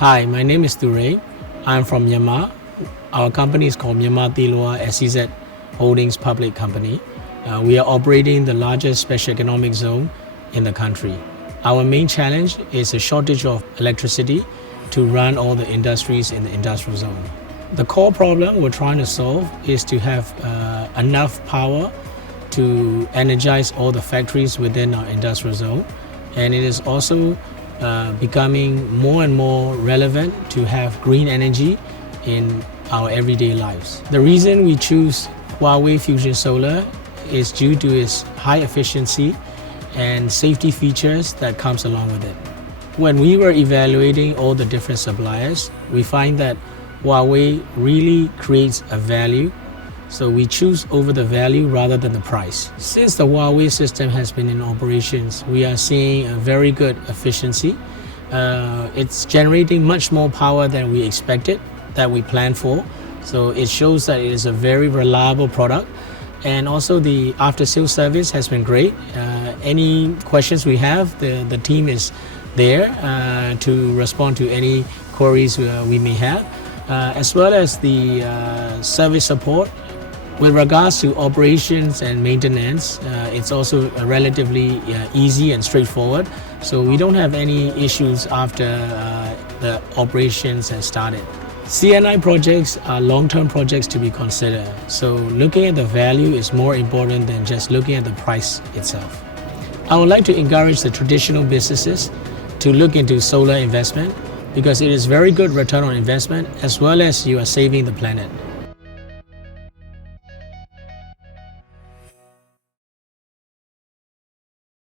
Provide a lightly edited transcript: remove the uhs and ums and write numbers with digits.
Hi, my name is Ture. I'm from Myanmar. Our company is called Myanmar Thiloa SEZ Holdings Public Company. We are operating the largest special economic zone in the country. Our main challenge is a shortage of electricity to run all the industries in the industrial zone. The core problem we're trying to solve is to have enough power to energize all the factories within our industrial zone, and it is also becoming more and more relevant to have green energy in our everyday lives. The reason we choose Huawei FusionSolar is due to its high efficiency and safety features that comes along with it. When we were evaluating all the different suppliers, we find that Huawei really creates a value, so we choose over the value rather than the price. Since the Huawei system has been in operations, we are seeing a very good efficiency. It's generating much more power than we expected, that we planned for. So it shows that it is a very reliable product. And also the after-sales service has been great. Any questions we have, the team is there to respond to any queries we may have, as well as the service support. With regards to operations and maintenance, it's also relatively easy and straightforward. So we don't have any issues after the operations have started. C&I projects are long-term projects to be considered. So looking at the value is more important than just looking at the price itself. I would like to encourage the traditional businesses to look into solar investment because it is very good return on investment as well as you are saving the planet.